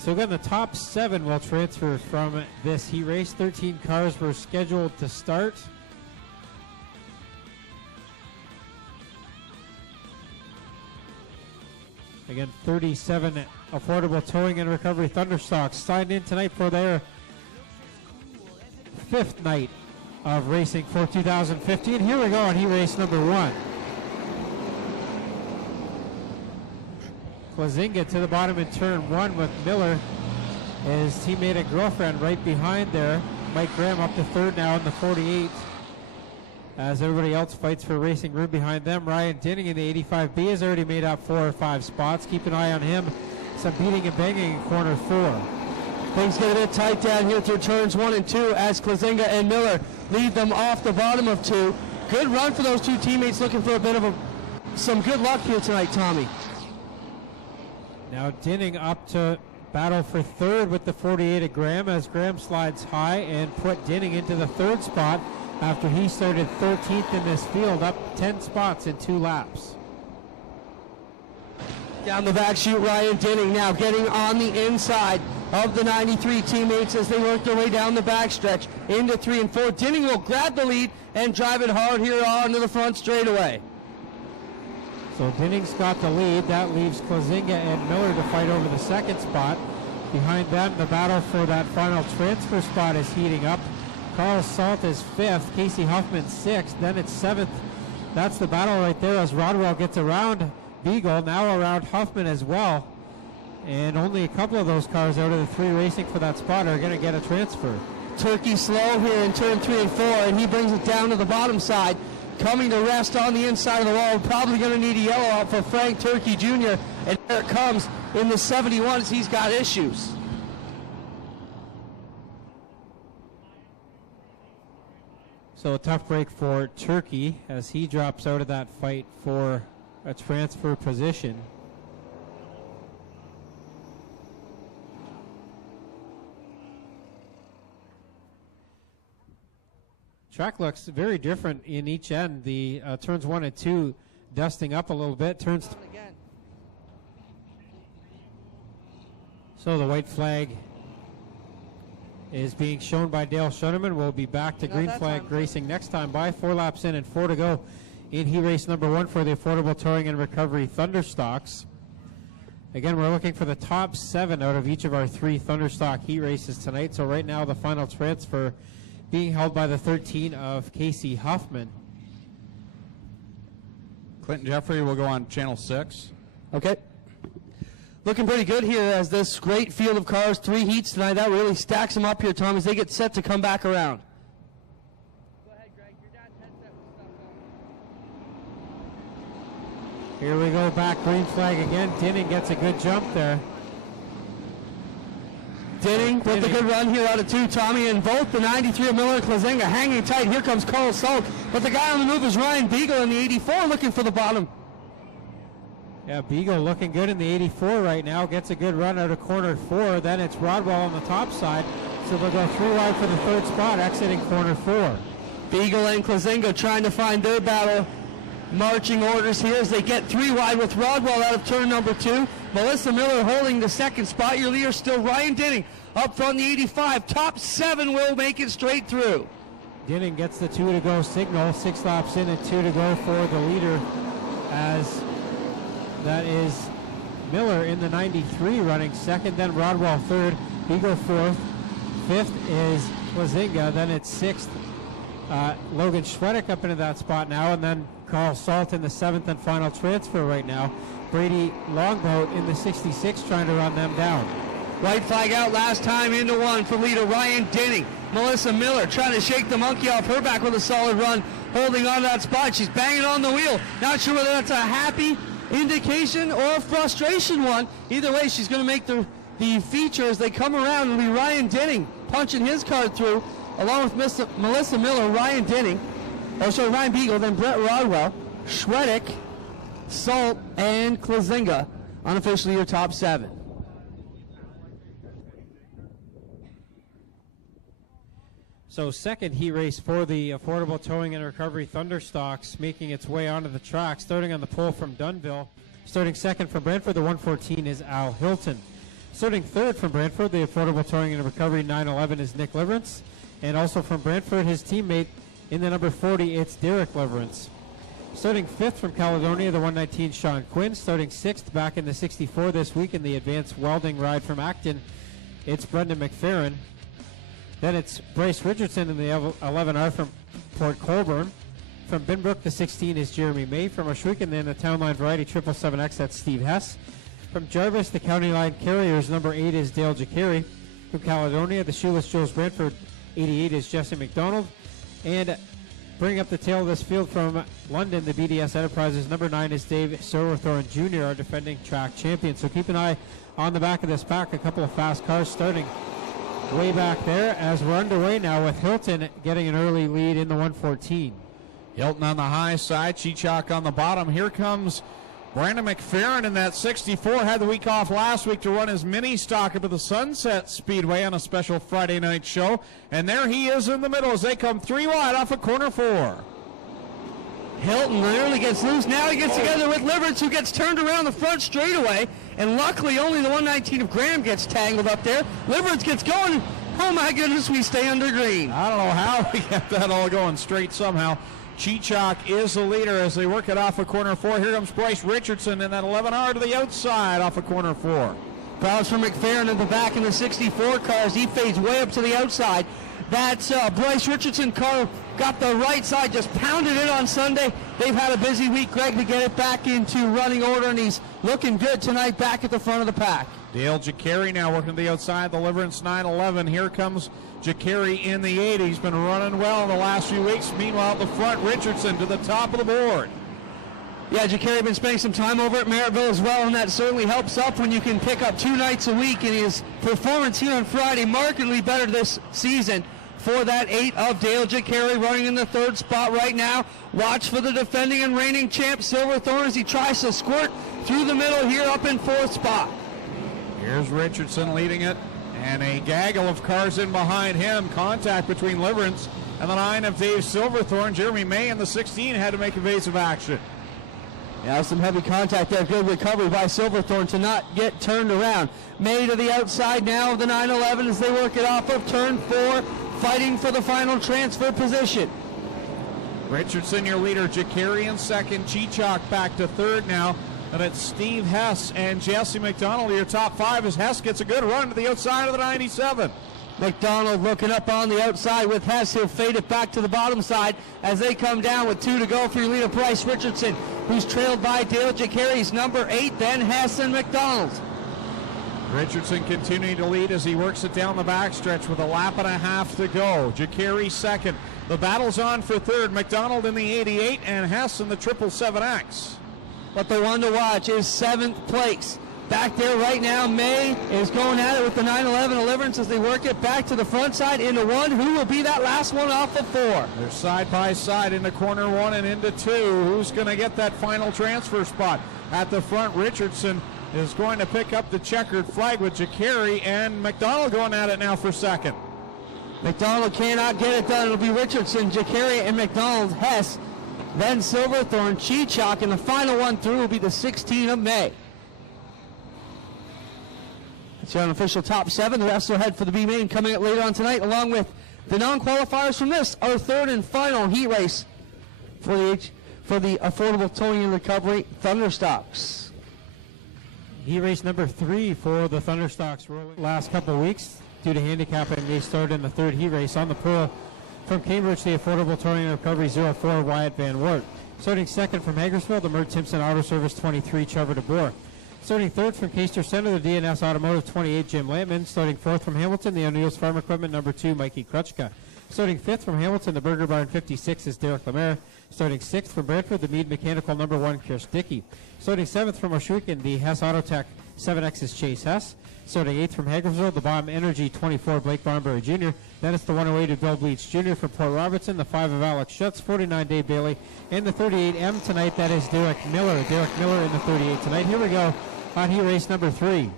So again, the top 7 will transfer from this heat race. 13 cars were scheduled to start. Again, 37 affordable towing and recovery Thunderstocks signed in tonight for their 5th night of racing for 2015. Here we go on heat race number 1. Klazinga to the bottom in turn 1 with Miller, his teammate and girlfriend right behind there. Mike Graham up to 3rd now in the 48. As everybody else fights for racing room behind them. Ryan Dinning in the 85B has already made up 4 or 5 spots. Keep an eye on him. Some beating and banging in corner 4. Things get a bit tight down here through turns 1 and 2 as Klazinga and Miller lead them off the bottom of 2. Good run for those two teammates, looking for a bit of some good luck here tonight, Tommy. Now Dinning up to battle for 3rd with the 48 of Graham as Graham slides high and put Dinning into the 3rd spot after he started 13th in this field, up 10 spots in 2 laps. Down the back chute, Ryan Dinning now getting on the inside of the 93 teammates as they work their way down the backstretch into 3 and 4. Dinning will grab the lead and drive it hard here onto the front straightaway. So Dinning's got the lead. That leaves Klazinga and Miller to fight over the 2nd spot. Behind them, the battle for that final transfer spot is heating up. Carl Salt is 5th, Casey Huffman 6th, then it's 7th. That's the battle right there as Rodwell gets around Beagle, now around Huffman as well. And only a couple of those cars out of the 3 racing for that spot are going to get a transfer. Turkey slow here in turn 3 and 4, and he brings it down to the bottom side. Coming to rest on the inside of the wall, probably going to need a yellow out for Frank Turkey Jr. And there it comes in the 71 as he's got issues. So a tough break for Turkey as he drops out of that fight for a transfer position. Track looks very different in each end. The turns 1 and 2 dusting up a little bit. So the white flag is being shown by Dale Schoeneman. We'll be back to green flag racing next time by. 4 laps in and 4 to go in heat race number 1 for the affordable towing and recovery Thunderstocks. Again, we're looking for the top 7 out of each of our 3 Thunderstock heat races tonight. So right now the final transfer being held by the 13 of Casey Huffman. Clinton Jeffrey will go on channel 6. Okay. Looking pretty good here as this great field of cars, 3 heats tonight. That really stacks them up here, Tom, as they get set to come back around. Go ahead, Greg. Your dad's headset was stuck on. Here we go, back green flag again. Dinning gets a good jump there. Dinning with the good run here out of 2, Tommy, and both the 93 of Miller and Klazinga hanging tight. Here comes Carl Salt, but the guy on the move is Ryan Beagle in the 84 looking for the bottom. Yeah, Beagle looking good in the 84 right now. Gets a good run out of corner 4. Then it's Rodwell on the top side. So they'll go 3 wide for the 3rd spot, exiting corner 4. Beagle and Klazinga trying to find their battle marching orders here as they get 3 wide with Rodwell out of turn number 2. Melissa Miller holding the 2nd spot. Your leader still Ryan Dinning up front the 85. Top 7 will make it straight through. Dinning gets the 2 to go signal. 6 laps in and 2 to go for the leader as that is Miller in the 93 running 2nd, then Rodwell 3rd, Beagle 4th, 5th is Klazinga, then it's 6th. Logan Schwedick up into that spot now, and then Carl Salt in the 7th and final transfer right now. Brady Longboat in the 66 trying to run them down. White flag out last time into 1 for leader Ryan Dinning. Melissa Miller trying to shake the monkey off her back with a solid run, holding on to that spot. She's banging on the wheel. Not sure whether that's a happy indication or a frustration one. Either way, she's going to make the feature as they come around. It'll be Ryan Dinning punching his card through, along with Melissa Miller, Ryan Beagle, then Brett Rodwell, Schwedick, Salt, and Klazinga, unofficially your top 7. So 2nd heat race for the affordable towing and recovery Thunderstocks making its way onto the track, starting on the pole from Dunville. Starting 2nd from Brentford, the 114 is Al Hilton. Starting third from Brantford, the Affordable Towing and Recovery 911 is Nick Liverance. And also from Brantford, his teammate in the number 40, it's Derek Liverance. Starting fifth from Caledonia, the 119, Sean Quinn. Starting sixth back in the 64 this week in the advanced welding ride from Acton, it's Brendan McFerrin. Then it's Bryce Richardson in the 11R from Port Colborne. From Binbrook, the 16 is Jeremy May. From Oshweek, then the Town Line Variety 777X, that's Steve Hess. From Jarvis, the County Line Carriers, number 8 is Dale Jacari. From Caledonia, the Shoeless Joe's Brantford 88 is Jesse McDonald. And bringing up the tail of this field from London, the BDS Enterprises, number 9 is Dave Silverthorne Jr., our defending track champion. So keep an eye on the back of this pack. A couple of fast cars starting way back there as we're underway now with Hilton getting an early lead in the 114. Hilton on the high side, Cheechak on the bottom. Here comes Brandon McFerrin in that 64. Had the week off last week to run his mini stock up at the Sunset Speedway on a special Friday night show. And there he is in the middle as they come 3 wide off of corner 4. Hilton nearly gets loose. Now he gets together with Liverance, who gets turned around the front straightaway. And luckily only the 119 of Graham gets tangled up there. Liverance gets going. Oh my goodness, we stay under green. I don't know how we kept that all going straight somehow. Cheechak is the leader as they work it off of corner 4. Here comes Bryce Richardson in that 11R to the outside off of corner 4. Problems for McFerrin in the back in the 64 cars. He fades way up to the outside. That's Bryce Richardson car got the right side, just pounded it on Sunday. They've had a busy week, Greg, to get it back into running order, and he's looking good tonight back at the front of the pack. Dale Jacari now working to the outside, the Liverance 911. Here comes Jacari in the 8. He's been running well in the last few weeks. Meanwhile, at the front, Richardson to the top of the board. Yeah, Jacari been spending some time over at Merrittville as well, and that certainly helps up when you can pick up 2 nights a week. And his performance here on Friday markedly better this season for that 8 of Dale Jacari, running in the 3rd spot right now. Watch for the defending and reigning champ Silverthorne as he tries to squirt through the middle here up in 4th spot. Here's Richardson leading it, and a gaggle of cars in behind him. Contact between Liverance and the 9 of Dave Silverthorne. Jeremy May in the 16 had to make evasive action. Yeah, some heavy contact there. Good recovery by Silverthorne to not get turned around. May to the outside now of the 911 as they work it off of turn 4, fighting for the final transfer position. Richardson, your leader. Jacari in 2nd. Cheechak back to 3rd now. And it's Steve Hess and Jesse McDonald, your top 5, as Hess gets a good run to the outside of the 97. McDonald looking up on the outside with Hess. He'll fade it back to the bottom side as they come down with 2 to go for your leader, Bryce Richardson, who's trailed by Dale Jacari's number 8, then Hess and McDonald. Richardson continuing to lead as he works it down the backstretch with a lap and a half to go. Jacari 2nd. The battle's on for 3rd. McDonald in the 88 and Hess in the 777X. But the one to watch is 7th place. Back there right now, May is going at it with the 911 Deliverance as they work it back to the front side into 1. Who will be that last one off of 4? They're side by side into corner 1 and into 2. Who's going to get that final transfer spot? At the front, Richardson is going to pick up the checkered flag with Jacari, and McDonald going at it now for 2nd. McDonald cannot get it done. It'll be Richardson, Jacari, and McDonald, Hess, then Silverthorne, Cheechak, and the final one through will be the 16 of May. It's your unofficial top 7. The rest will head for the B main coming up later on tonight, along with the non-qualifiers from this, our 3rd and final heat race for the Affordable Towing and Recovery Thunderstocks. Heat race number 3 for the Thunderstocks. Last couple of weeks, due to handicapping, they started in the 3rd heat race on the pole. From Cambridge, the Affordable Towing and Recovery 04, Wyatt Van Wert. Starting 2nd from Hagersville, the Mert Timpson Auto Service 23, Trevor DeBoer. Starting 3rd from Caister Center, the DNS Automotive 28, Jim Lampman. Starting 4th from Hamilton, the O'Neill's Farm Equipment number 2, Mikey Krutchka. Starting 5th from Hamilton, the Burger Barn 56 is Derek Lemaire. Starting 6th from Brantford, the Mead Mechanical number 1, Kirst Dickey. Starting 7th from Oshweek, the Hess Autotech 7X is Chase Hess. Starting 8th from Hagersville, the Bomb Energy 24, Blake Barnbury Jr. Then it's the 108 of Bill Bleach Jr. from Port Robertson, the 5 of Alex Schutz, 49 Dave Bailey, and the 38M tonight, that is Derek Miller. Derek Miller in the 38 tonight. Here we go on heat race number 3.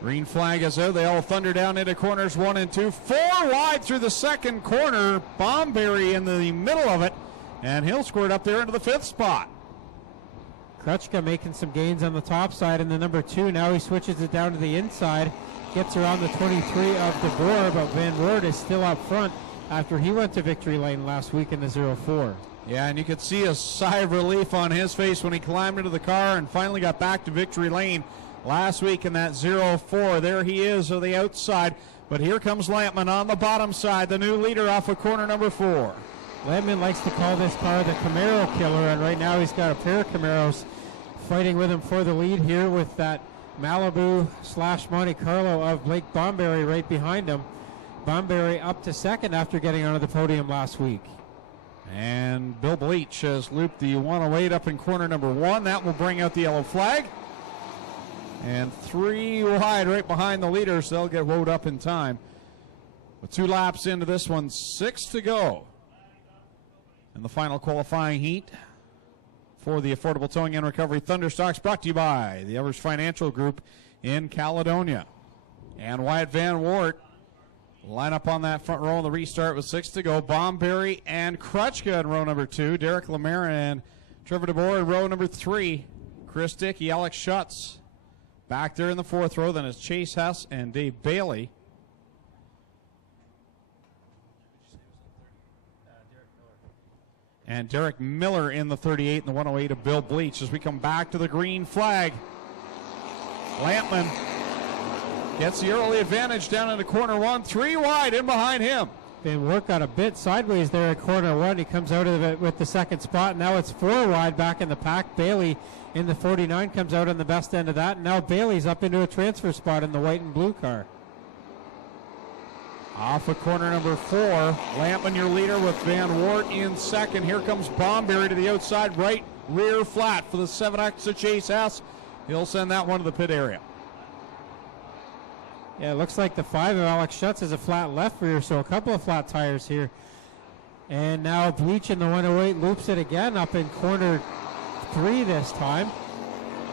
Green flag is out. They all thunder down into corners 1 and 2. 4 wide through the 2nd corner. Bomberry in the middle of it, and he'll squirt up there into the 5th spot. Krutchka making some gains on the top side in the number 2. Now he switches it down to the inside. Gets around the 23 of De Boer, but Van Wert is still up front after he went to victory lane last week in the 0-4. Yeah, and you could see a sigh of relief on his face when he climbed into the car and finally got back to victory lane last week in that 0-4. There he is on the outside, but here comes Lampman on the bottom side, the new leader off of corner number 4. Lampman likes to call this car the Camaro killer, and right now he's got a pair of Camaros fighting with him for the lead here with that Malibu / Monte Carlo of Blake Bomberry right behind him. Bomberry up to second after getting onto the podium last week. And Bill Bleach has looped the 108 up in corner number 1. That will bring out the yellow flag. And 3 wide right behind the leaders. They'll get rode up in time. With 2 laps into this one, 6 to go in the final qualifying heat for the Affordable Towing and Recovery Thunderstocks, brought to you by the Evers Financial Group in Caledonia. And Wyatt Van Wert line up on that front row in the restart with 6 to go. Bomberry and Krutchka in row number 2. Derek Lemaire and Trevor De Boer in row number 3. Chris Dickey, Alex Schutz back there in the 4th row. Then it's Chase Hess and Dave Bailey. And Derek Miller in the 38 and the 108 of Bill Bleach as we come back to the green flag. Lampman gets the early advantage down into corner 1, 3 wide in behind him. Van Wert got a bit sideways there at corner 1. He comes out of it with the second spot. Now it's 4 wide back in the pack. Bailey in the 49 comes out on the best end of that. And now Bailey's up into a transfer spot in the white and blue car. Off of corner number 4, Lampman your leader with Van Wert in second. Here comes Bomberry to the outside, right rear flat for the 7X of Chase Hess. He'll send that one to the pit area. Yeah, it looks like the 5 of Alex Schutz is a flat left rear, so a couple of flat tires here. And now Bleach in the 108 loops it again up in corner 3 this time.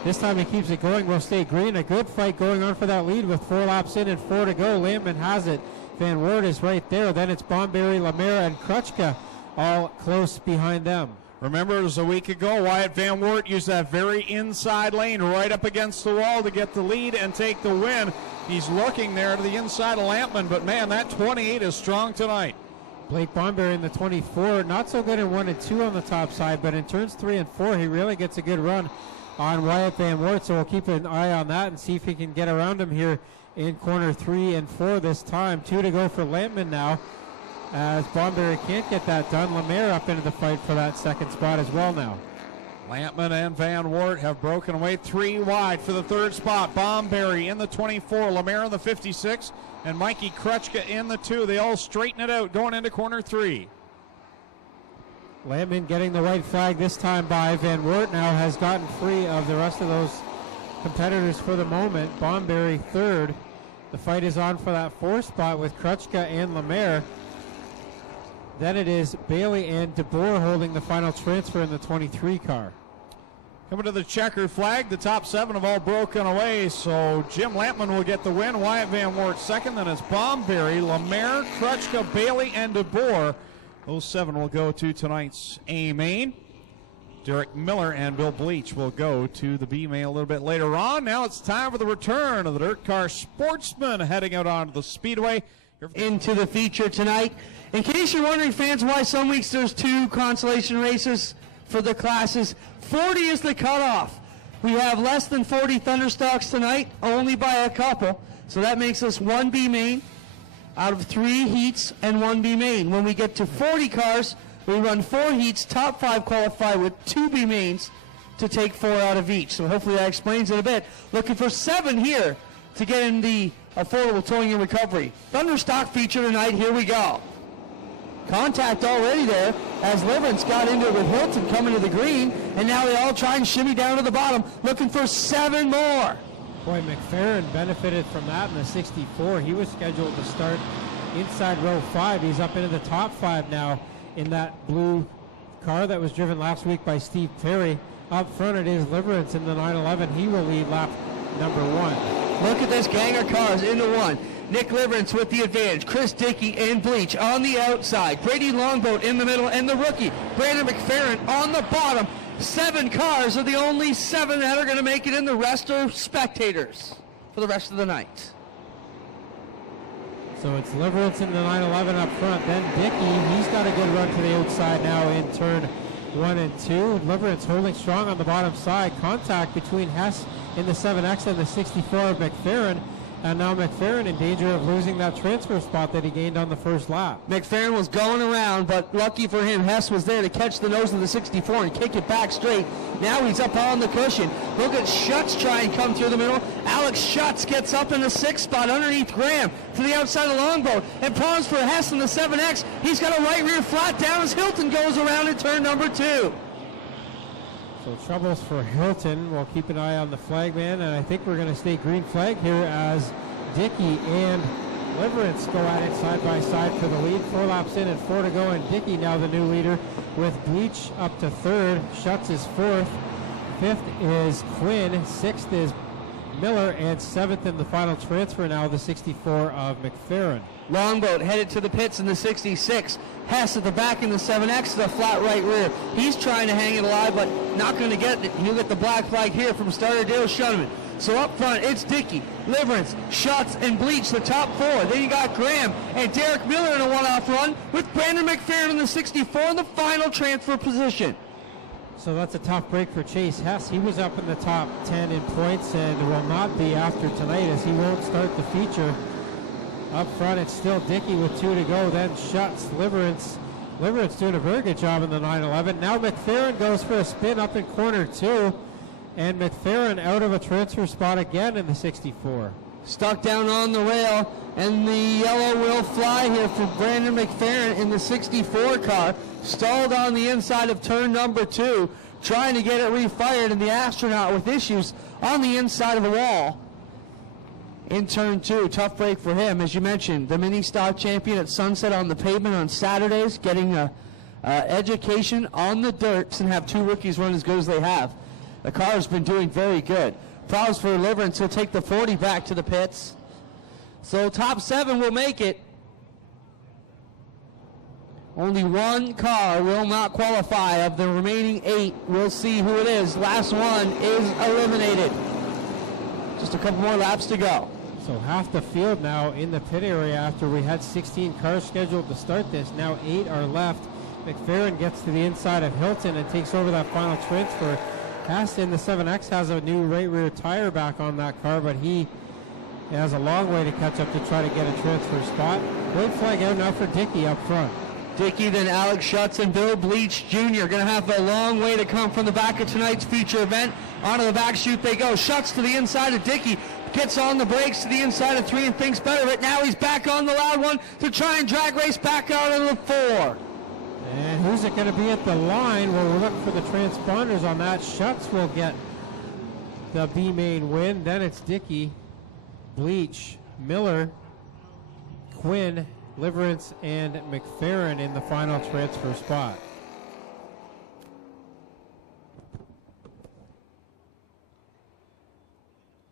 This time he keeps it going. Will stay green. A good fight going on for that lead with 4 laps in and 4 to go. Lampman has it. Van Wert is right there. Then it's Bomberry, Lemaire, and Krutchka all close behind them. Remember, it was a week ago, Wyatt Van Wert used that very inside lane right up against the wall to get the lead and take the win. He's looking there to the inside of Lampman, but man, that 28 is strong tonight. Blake Bomberry in the 24, not so good in 1 and 2 on the top side, but in turns 3 and 4, he really gets a good run on Wyatt Van Wert, so we'll keep an eye on that and see if he can get around him here in corner 3 and 4 this time. 2 to go for Lampman now, as Bomberry can't get that done. Lemaire up into the fight for that second spot as well now. Lampman and Van Wert have broken away 3 wide for the 3rd spot. Bomberry in the 24, Lemaire in the 56, and Mikey Krutchka in the 2. They all straighten it out going into corner 3. Lampman getting the white flag this time by Van Wert now has gotten free of the rest of those competitors for the moment. Bomberry 3rd. The fight is on for that 4th spot with Krutchka and Lemaire. Then it is Bailey and De Boer holding the final transfer in the 23 car. Coming to the checkered flag, the top 7 have all broken away, so Jim Lampman will get the win. Wyatt Van Wert second, then it's Bomberry, Lemaire, Krutchka, Bailey, and De Boer. Those 7 will go to tonight's A main. Derek Miller and Bill Bleach will go to the B main a little bit later on. Now it's time for the return of the Dirt Car Sportsman heading out onto the speedway. Into the feature tonight. In case you're wondering, fans, why some weeks there's 2 consolation races for the classes, 40 is the cutoff. We have less than 40 Thunderstocks tonight, only by a couple. So that makes us 1 B main out of 3 heats and 1 B main. When we get to 40 cars, we run 4 heats, top 5 qualify with 2 B mains to take 4 out of each. So hopefully that explains it a bit. Looking for 7 here to get in the Affordable Towing and Recovery Thunderstock feature tonight. Here we go. Contact already there as Liverance got into it with Hilton coming to the green, and now they all try and shimmy down to the bottom, looking for 7 more. Boy, McFerrin benefited from that in the 64. He was scheduled to start inside row 5. He's up into the top 5 now in that blue car that was driven last week by Steve Perry. Up front it is Liverance in the 911. He will lead lap number 1. Look at this gang of cars into 1. Nick Liverance with the advantage. Chris Dickey and Bleach on the outside. Brady Longboat in the middle, and the rookie, Brandon McFerrin, on the bottom. 7 cars are the only 7 that are going to make it in. The rest are spectators for the rest of the night. So it's Liverance in the 911 up front. Then Dickey, he's got a good run to the outside now in turn 1 and 2. Liverance holding strong on the bottom side. Contact between Hess in the 7X and the 64 of McFerrin. And now McFerrin in danger of losing that transfer spot that he gained on the first lap. McFerrin was going around, but lucky for him, Hess was there to catch the nose of the 64 and kick it back straight. Now he's up on the cushion. Look at Schutz try and come through the middle. Alex Schutz gets up in the 6th spot underneath Graham to the outside of Longboat. And problems for Hess in the 7X. He's got a right rear flat down as Hilton goes around in turn number 2. So troubles for Hilton. We'll keep an eye on the flagman, and I think we're going to stay green flag here as Dickey and Liverance go at it side by side for the lead. 4 laps in and 4 to go, and Dickey now the new leader with Bleach up to 3rd. Schutz is 4th. 5th is Quinn. 6th is Miller, and 7th in the final transfer now, the 64 of McFerrin. Longboat headed to the pits in the 66. Hess at the back in the 7X to the flat right rear. He's trying to hang it alive, but not going to get it. He'll get the black flag here from starter Dale Shuneman. So up front, it's Dickey, Liverance, Schutz, and Bleach, the top 4. Then you got Graham and Derek Miller in a one-off run with Brandon McFerrin in the 64 in the final transfer position. So that's a tough break for Chase Hess. He was up in the top 10 in points and will not be after tonight as he won't start the feature. Up front, it's still Dickey with 2 to go. Then Schutz, Liverance doing a very good job in the 911. Now McFerrin goes for a spin up in corner 2. And McFerrin out of a transfer spot again in the 64. Stuck down on the rail, and the yellow will fly here for Brandon McFerrin in the 64 car. Stalled on the inside of turn number 2, trying to get it refired, and the astronaut with issues on the inside of the wall. In turn 2, tough break for him. As you mentioned, the mini stock champion at Sunset on the pavement on Saturdays, getting a education on the dirt, and have 2 rookies run as good as they have. The car has been doing very good. Problems for Liverance. He'll take the 40 back to the pits. So top 7 will make it. Only 1 car will not qualify. Of the remaining 8, we'll see who it is. Last one is eliminated. Just a couple more laps to go. So half the field now in the pit area after we had 16 cars scheduled to start this. Now 8 are left. McFerrin gets to the inside of Hilton and takes over that final transfer. Hess in the 7X has a new right rear tire back on that car, but he has a long way to catch up to try to get a transfer spot. White flag out now for Dickey up front. Dickey, then Alex Schutz and Bill Bleach Jr. Going to have a long way to come from the back of tonight's feature event. Onto the back chute they go. Schutz to the inside of Dickey. Gets on the brakes to the inside of 3 and thinks better of it. Now he's back on the loud one to try and drag race back out of the 4. And who's it going to be at the line? Well, we're looking for the transponders on that. Schutz will get the B main win. Then it's Dickey, Bleach, Miller, Quinn, Liverance, and McFerrin in the final transfer spot.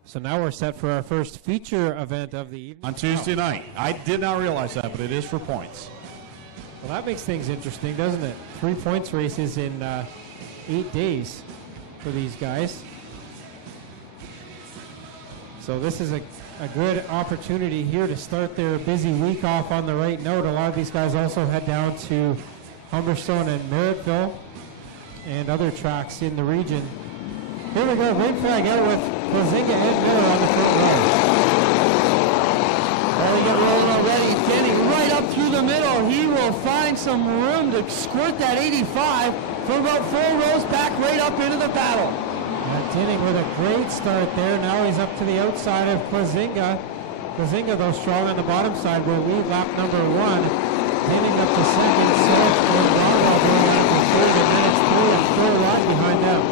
So now we're set for our first feature event of the evening. On Tuesday night. I did not realize that, but it is for points. Well, that makes things interesting, doesn't it? 3 points races in 8 days for these guys. So this is a good opportunity here to start their busy week off on the right note. A lot of these guys also head down to Humberstone and Merrittville and other tracks in the region. Here we go, white flag out with Plazinga and Miller on the front row. Well, they get rolling already. Denning right up through the middle. He will find some room to squirt that 85 from about 4 rows back right up into the battle. Denning with a great start there. Now he's up to the outside of Plazinga. Plazinga, though, strong on the bottom side, will lead lap number 1. Denning up to second. Self and Rodwell going out to third, and then it's 3 and 4 right behind them.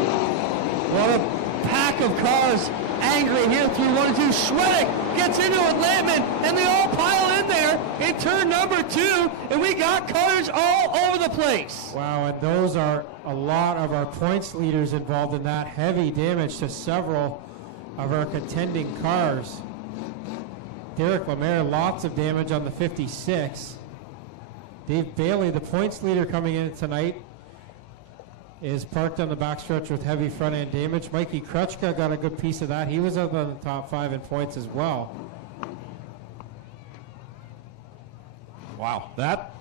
What a pack of cars angry here through 1 and 2. Schwedick gets into it, Landman, and they all pile in there in turn number 2, and we got cars all over the place. Wow, and those are a lot of our points leaders involved in that. Heavy damage to several of our contending cars. Derek Lemaire, lots of damage on the 56. Dave Bailey, the points leader coming in tonight. is parked on the backstretch with heavy front end damage. Mikey Krutchka got a good piece of that. He was up on the top 5 in points as well. Wow, that,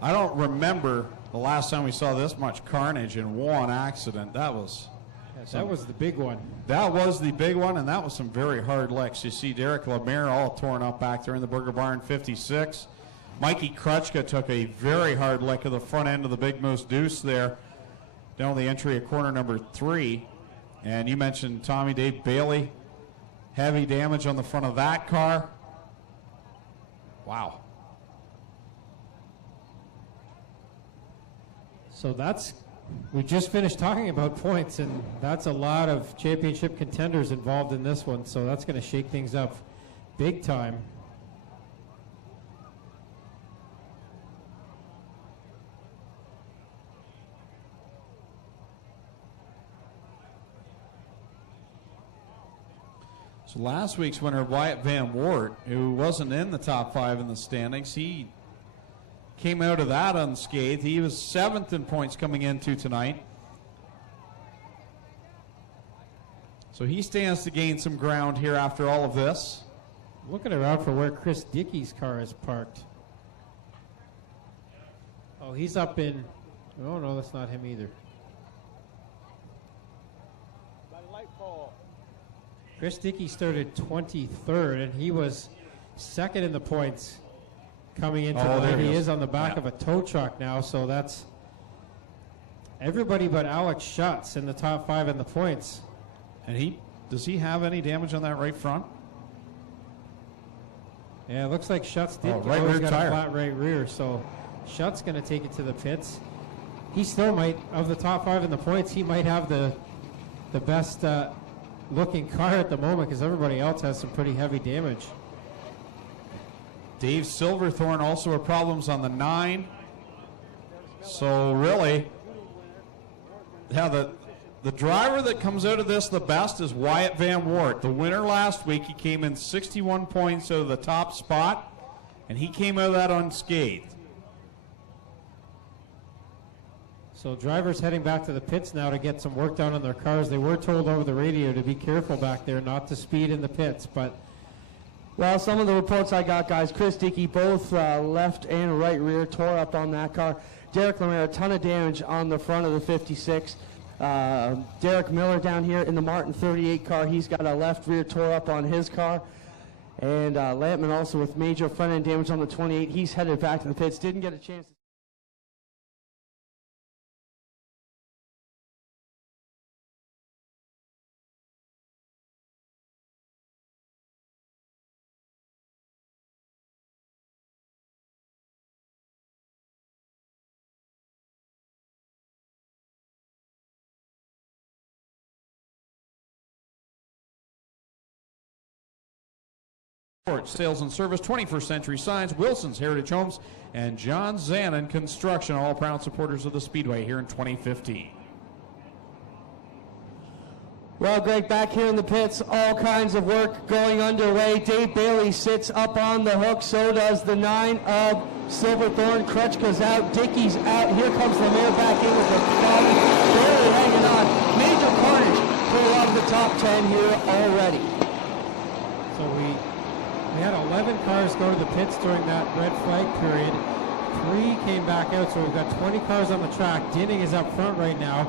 I don't remember the last time we saw this much carnage in one accident. That was that was the big one. That was the big one, and that was some very hard licks. You see Derek Lemaire all torn up back there in the Burger Barn 56. Mikey Krutchka took a very hard lick of the front end of the Big Moose Deuce there down the entry of corner number 3. And you mentioned Tommy Dave Bailey, heavy damage on the front of that car. Wow. So we just finished talking about points, and that's a lot of championship contenders involved in this one, so that's going to shake things up big time. So last week's winner, Wyatt Van Wart, who wasn't in the top 5 in the standings, he came out of that unscathed. He was 7th in points coming into tonight. So he stands to gain some ground here after all of this. Looking around for where Chris Dickey's car is parked. Oh, he's up in, oh no, that's not him either. Chris Dickey started 23rd, and he was 2nd in the points coming into the night. He is on the back of a tow truck now, so that's everybody but Alex Schutz in the top 5 in the points. And does he have any damage on that right front? Yeah, it looks like Schutz did. Right rear got tire. A flat right rear, so Schutz going to take it to the pits. He still might, of the top 5 in the points, he might have the best looking car at the moment, because everybody else has some pretty heavy damage. Dave Silverthorne also had problems on the 9. So really, yeah, the driver that comes out of this the best is Wyatt Van Wart. The winner last week, he came in 61 points out of the top spot, and he came out of that unscathed. So drivers heading back to the pits now to get some work done on their cars. They were told over the radio to be careful back there, not to speed in the pits, but well, some of the reports I got, guys, Chris Dickey, both left and right rear tore up on that car. Derek Lemaire, a ton of damage on the front of the 56. Derek Miller down here in the Martin 38 car, he's got a left rear tore up on his car. And Lampman also with major front end damage on the 28. He's headed back to the pits, didn't get a chance. Sales and service, 21st Century Signs, Wilson's Heritage Homes, and John Zanin Construction, all proud supporters of the Speedway here in 2015. Well, Greg, back here in the pits, all kinds of work going underway. Dave Bailey sits up on the hook, so does the 9 of Silverthorne. Krutchka's out, Dickey's out. Here comes Lemaire back in with a body, barely hanging on. Major carnage for a lot of the top 10 here already. so we had 11 cars go to the pits during that red flag period. 3 came back out, so we've got 20 cars on the track. Dinning is up front right now.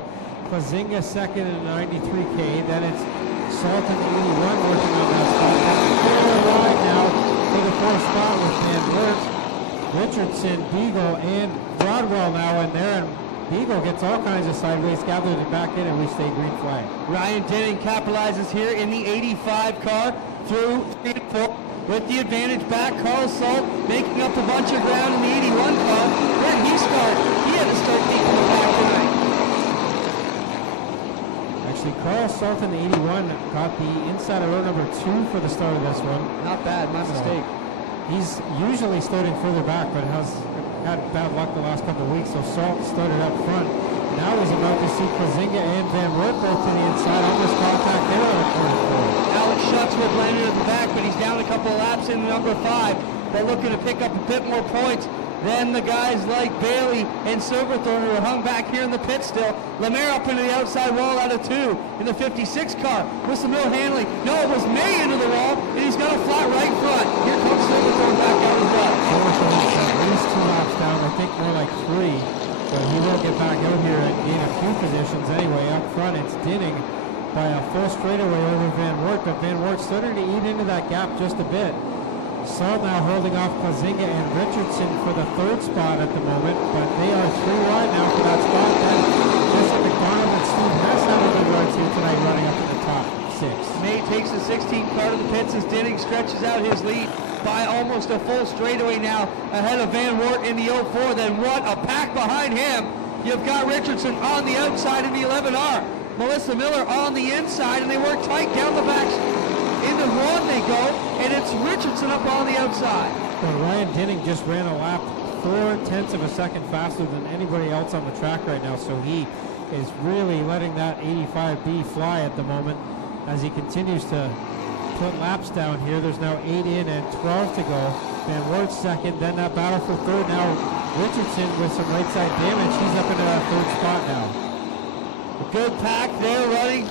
Plazinga second in the 93K. Then it's Salton 81 working on that spot. They're wide now for the 4th spot with Van Wert, Richardson, Beagle, and Broadwell now in there. And Beagle gets all kinds of sideways, gathers it back in, and we stay green flag. Ryan Dinning capitalizes here in the 85 car through 3 and 4 with the advantage back. Carl Salt making up a bunch of ground in the 81 car. Where did he start? He had to start deep in the back tonight. Actually, Carl Salt in the 81 got the inside of row number 2 for the start of this one. Not bad, my mistake. He's usually starting further back, but has had bad luck the last couple of weeks, so Salt started up front. Now he's about to see Plazinga and Van Wert both to the inside. Almost contact there on the corner 4. Alex Schutz would land at the back, but he's down a couple of laps in number 5. They're looking to pick up a bit more points. Then the guys like Bailey and Silverthorne who are hung back here in the pit still. Lemaire up into the outside wall out of 2 in the 56 car with some real handling. No, it was May into the wall, and he's got a flat right front. Here comes Silverthorne back out as well. Silverthorne's at least 2 laps down, I think more like 3. But he will get back out here and gain a few positions anyway. Up front, it's Dinning by a full straightaway over Van Wert, but Van Wert starting to eat into that gap just a bit. Saul now holding off Plazinga and Richardson for the 3rd spot at the moment, but they are 3 wide now for that spot. Then Jesse McDonald and Steve Hess have a good run here tonight, running up to the top 6. May takes the 16 car to the pits as Dinning stretches out his lead by almost a full straightaway now ahead of Van Wert in the 04. Then what a pack behind him. You've got Richardson on the outside in the 11R. Melissa Miller on the inside, and they work tight down the back. Into 1 they go, and it's Richardson up on the outside. Well, Ryan Dinning just ran a lap 4/10 of a second faster than anybody else on the track right now, so he is really letting that 85B fly at the moment as he continues to put laps down here. There's now 8 in and 12 to go. Van Wert second, then that battle for 3rd. Now Richardson with some right side damage. He's up into that 3rd spot now. A good pack there running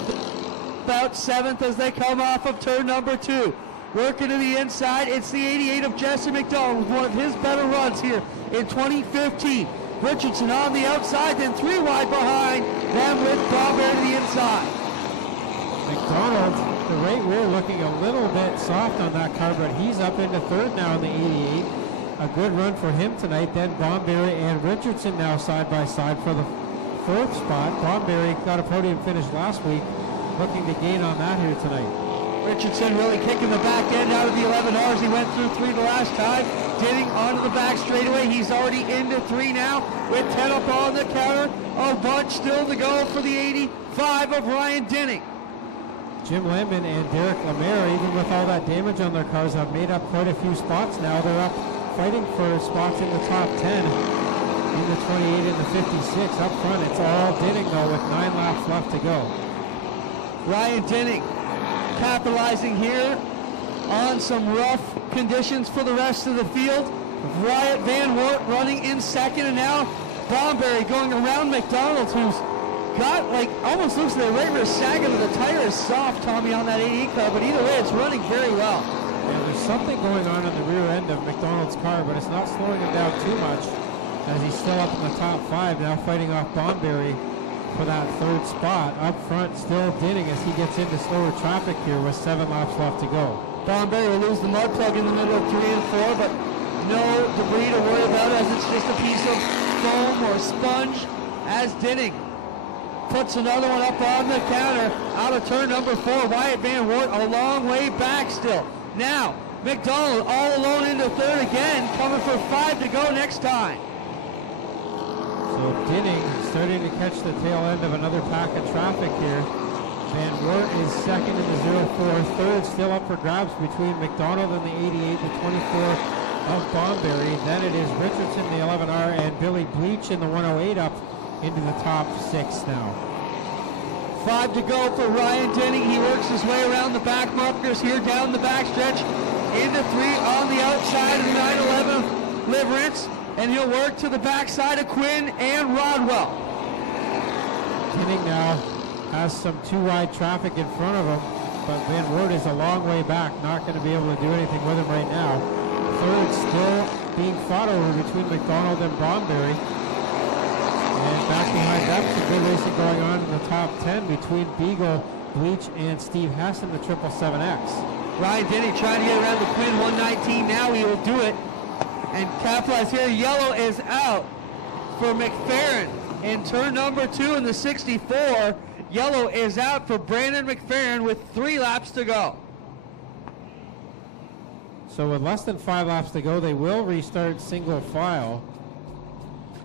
about 7th as they come off of turn number 2. Working to the inside, it's the 88 of Jesse McDonald with one of his better runs here in 2015. Richardson on the outside, then 3 wide behind them with Bromberry to the inside. McDonald, the right rear looking a little bit soft on that car, but he's up into 3rd now in the 88. A good run for him tonight. Then Bromberry and Richardson now side by side for the 4th spot. Bromberry got a podium finish last week, looking to gain on that here tonight. Richardson really kicking the back end out of the 11Rs. He went through 3 the last time. Dinning onto the back straightaway. He's already into 3 now with 10 up on the counter. A bunch still to go for the 85 of Ryan Dinning. Jim Landman and Derek Lemaire, even with all that damage on their cars, have made up quite a few spots now. They're up fighting for spots in the top 10 in the 28 and the 56. Up front, it's all Dinning though with 9 laps left to go. Ryan Dinning capitalizing here on some rough conditions for the rest of the field. Wyatt Van Wert running in 2nd, and now Bromberry going around McDonald, who's got like almost looks like the right rear sagging of the tire is soft, Tommy, on that 88 car, but either way it's running very well. Yeah, there's something going on in the rear end of McDonald's car, but it's not slowing him down too much as he's still up in the top 5 now, fighting off Bromberry for that 3rd spot. Up front, still Dinning as he gets into slower traffic here with 7 laps left to go. Bromberry will lose the mud plug in the middle of 3 and 4, but no debris to worry about as it's just a piece of foam or sponge as Dinning puts another one up on the counter out of turn number 4. Wyatt Van Wert a long way back still. Now, McDonald all alone into 3rd again, coming for 5 to go next time. So Dinning starting to catch the tail end of another pack of traffic here. Van Wert is 2nd in the 04. 3rd still up for grabs between McDonald and the 88, the 24 of Bromberry. Then it is Richardson, the 11R, and Billy Bleach in the 108 up into the top 6 now. 5 to go for Ryan Dinning. He works his way around the back markers here down the back stretch into 3 on the outside of the 911 Liverence, and he'll work to the backside of Quinn and Rodwell. Dinning now has some 2 wide traffic in front of him, but Van Wert is a long way back, not going to be able to do anything with him right now. 3rd still being fought over between McDonald and Bromberry. And back behind them, some good racing going on in the top 10 between Beagle, Bleach, and Steve Hess in the 777X. Ryan Dinning trying to get around the Quinn 119 now. He will do it and capitalize here. Yellow is out for McFerrin in turn number 2 in the 64. Yellow is out for Brandon McFerrin with 3 laps to go. So with less than 5 laps to go, they will restart single file.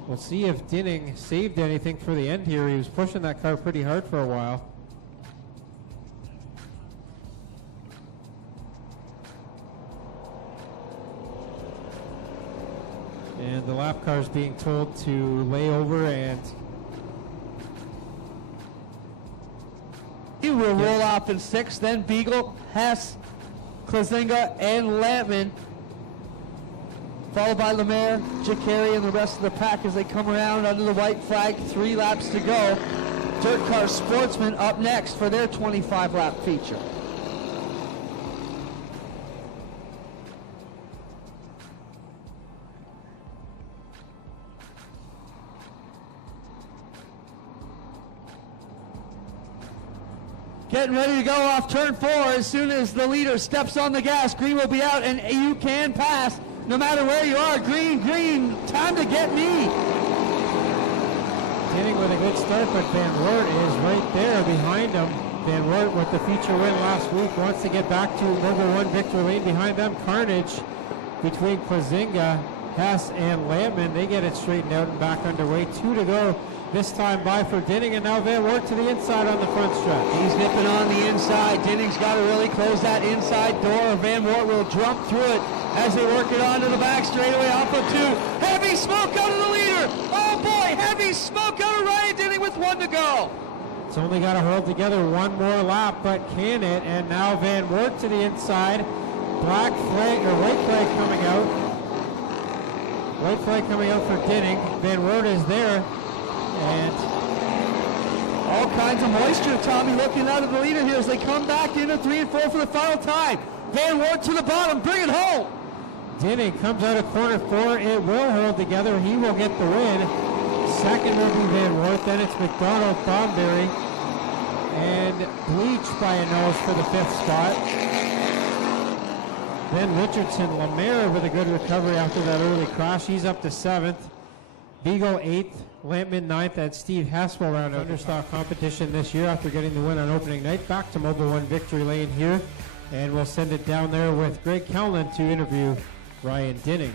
We'll see if Dinning saved anything for the end here. He was pushing that car pretty hard for a while. And the lap car is being told to lay over, and he will roll off in 6th, then Beagle, Hess, Klazinga, and Lampman followed by Lemaire, Jacari, and the rest of the pack as they come around under the white flag. 3 laps to go. Dirt Car Sportsman up next for their 25-lap feature. Getting ready to go off turn 4 as soon as the leader steps on the gas. Green will be out, and you can pass no matter where you are. Green, time to get me. Getting with a good start, but Van Wert is right there behind him. Van Wert with the feature win last week wants to get back to number 1 victory lane. Behind them, carnage between Kwazinga, Hess, and Lampman. They get it straightened out and back underway. 2 to go. This time by for Dinning, and now Van Wert to the inside on the front stretch. He's nipping on the inside. Dinning's got to really close that inside door. Van Wert will jump through it as they work it onto the back straightaway off of 2. Heavy smoke out of the leader. Oh boy, heavy smoke out of Ryan Dinning with 1 to go. It's only got to hold together one more lap, but can it? And now Van Wert to the inside. Black flag, or white flag coming out. White flag coming out for Dinning. Van Wert is there. And all kinds of moisture, Tommy, looking out of the leader here as they come back into 3 and 4 for the final time. Van Wert to the bottom, bring it home. Dinning comes out of corner 4. It will hold together. He will get the win. Second will be Van Wert. Then it's McDonald, Thornberry, and Bleach by a nose for the 5th spot. Then Richardson, Lemaire with a good recovery after that early crash. He's up to 7th. Beagle 8th, Lampman 9th, and Steve Hess will round out Thunderstock competition this year after getting the win on opening night. Back to Mobile 1 victory lane here, and we'll send it down there with Greg Callan to interview Ryan Dinning.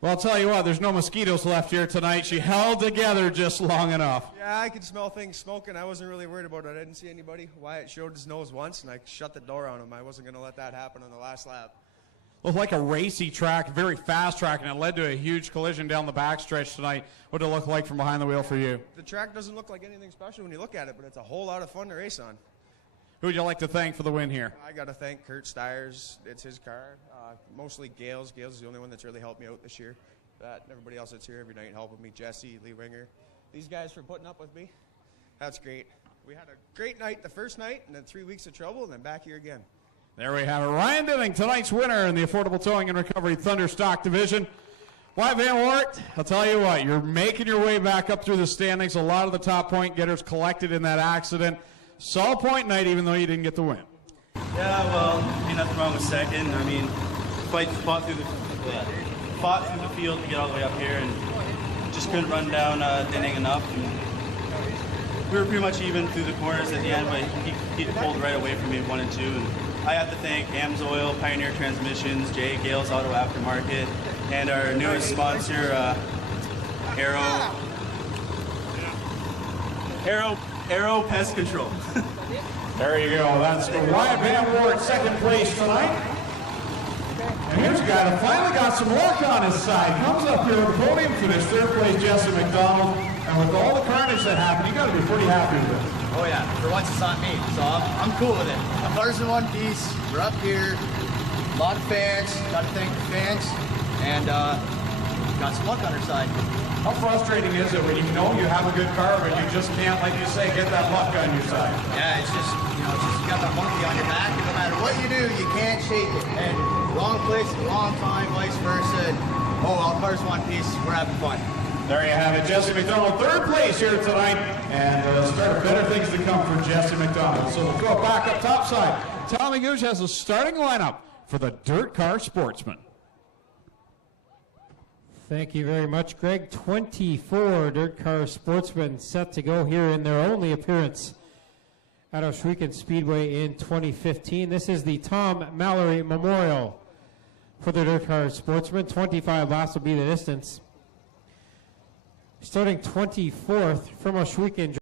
Well, I'll tell you what, there's no mosquitoes left here tonight. She held together just long enough. Yeah, I could smell things smoking. I wasn't really worried about it. I didn't see anybody. Wyatt showed his nose once, and I shut the door on him. I wasn't going to let that happen on the last lap. Looked like a racy track, very fast track, and it led to a huge collision down the backstretch tonight. What did it look like from behind the wheel for you? The track doesn't look like anything special when you look at it, but it's a whole lot of fun to race on. Who would you like to thank for the win here? I got to thank Kurt Styres. It's his car. Mostly Gales. Gales is the only one that's really helped me out this year. Everybody else that's here every night helping me, Jesse, Lee Winger. These guys for putting up with me. That's great. We had a great night the first night, and then 3 weeks of trouble, and then back here again. There we have it. Ryan Dinning, tonight's winner in the Affordable Towing and Recovery Thunderstock Division. Wyatt Van Wert, I'll tell you what, you're making your way back up through the standings. A lot of the top point getters collected in that accident. Solid point night, even though you didn't get the win. Yeah, well, ain't nothing wrong with second. I mean, fought through the field to get all the way up here, and just couldn't run down Dinning enough. And we were pretty much even through the corners at the end, but he pulled right away from me 1 and 2. And I have to thank AMSOIL, Pioneer Transmissions, Jay Gales Auto Aftermarket, and our newest sponsor, Aero Pest Control. There you go. That's the Wyatt Van Wert, second place tonight. And here's a guy that finally got some luck on his side. Comes up here with the podium finish, 3rd place, Jesse McDonald. And with all the carnage that happened, you got to be pretty happy with it. Oh yeah, for once it's not me, so I'm cool with it. A car's in one piece, we're up here, a lot of fans, got to thank the fans, and got some luck on our side. How frustrating is it when you know you have a good car, but you just can't, like you say, get that luck on your side? Yeah, it's just, you got that monkey on your back, and no matter what you do, you can't shake it. And wrong place, wrong time, vice versa. Oh, well, car's one piece, we're having fun. There you have it, Jesse McDonald, 3rd place here tonight, and start of better things to come for Jesse McDonald. So we'll go back up top side. Tommy Gooch has a starting lineup for the Dirt Car Sportsman. Thank you very much, Greg. 24 Dirt Car Sportsmen set to go here in their only appearance at Ohsweken Speedway in 2015. This is the Tom Mallory Memorial for the Dirt Car Sportsman. 25 laps will be the distance. Starting 24th from Ohsweken.